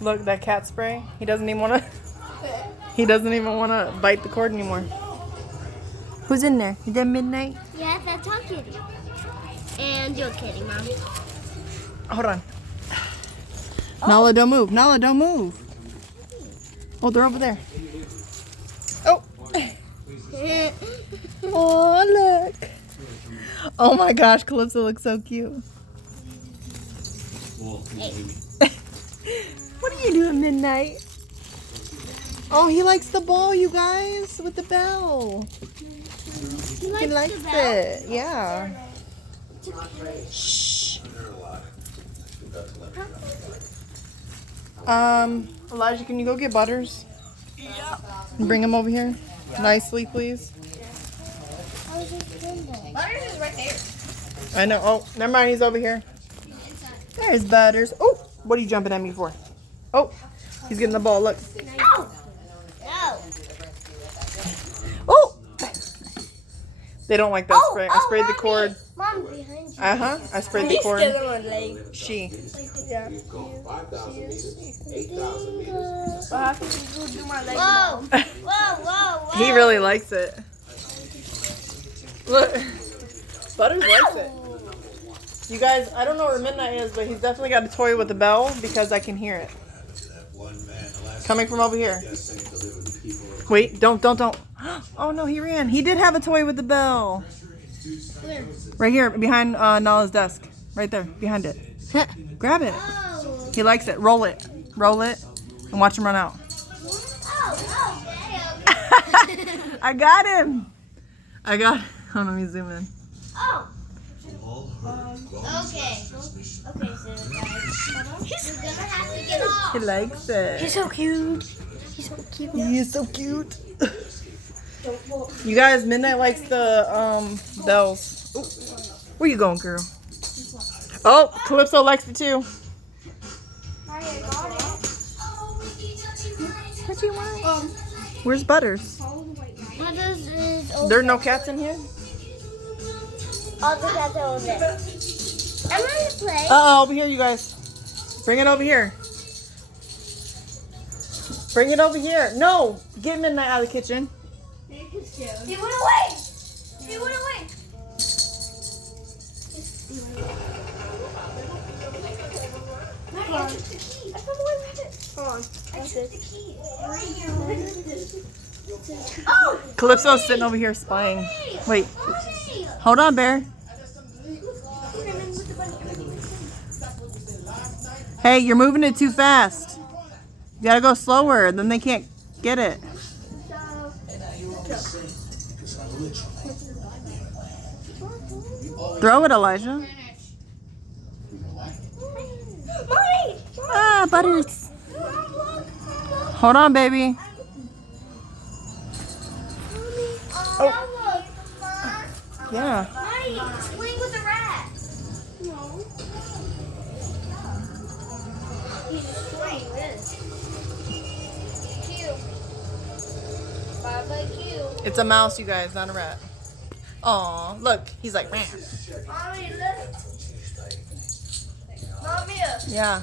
Look, that cat spray. He doesn't even want to. He doesn't even want to bite the cord anymore. Who's in there? Is that Midnight? Yes, that's our kitty. And your kitty, Mom. Hold on. Oh. Nala, don't move. Nala, don't move. Oh, they're over there. Oh. Oh, look. Oh my gosh, Calypso looks so cute. Hey. What are you doing, Midnight? Oh, he likes the ball, you guys, with the bell. He likes it. Yeah. Shh. Elijah, can you go get Butters? Yeah. Bring him over here. Nicely, please. Butters is right there. I know. Oh, never mind. He's over here. There's Butters. Oh, what are you jumping at me for? Oh, he's getting the ball. Look. No. No. Oh. They don't like that spray. I sprayed the cord. Mom, behind you. I sprayed the cord. She. Yeah. Whoa. Whoa. He really likes it. Look. Butters likes it. You guys, I don't know where Midnight is, but he's definitely got a toy with a bell because I can hear it. Coming from over here. Wait, don't. Oh no, he ran. He did have a toy with the bell. Where? Right here, behind Nala's desk. Right there, behind it. Grab it. Oh. He likes it. Roll it. Roll it. And watch him run out. Oh. I got him. Hold on, let me zoom in. Oh. Okay. So guys, he's gonna have to get off. He likes it. He's so cute. He's so cute. He is so cute. You guys, Midnight likes the bells. Ooh. Where you going, girl? Oh, Calypso likes it too. What do you want? Where's Butters? Butters is over. There are no cats in here? All the cats are over there. I'm gonna play. Over here, you guys. Bring it over here. Bring it over here. No, get Midnight out of the kitchen. He went away. He went away. I took the key. I took away with it. Hold on. I took the key. Oh! Calypso's sitting over here spying. Wait. Hold on, Bear. Hey, you're moving it too fast. You gotta go slower, then they can't get it. Throw it, Elijah. Ah, Butters. Hold on, baby. Oh. Yeah. Swing with the rat. No. He's swing this. Cute. Baba cute. It's a mouse, you guys, not a rat. Aw, look, he's like, man. Mommy, look. Mommy. Yeah.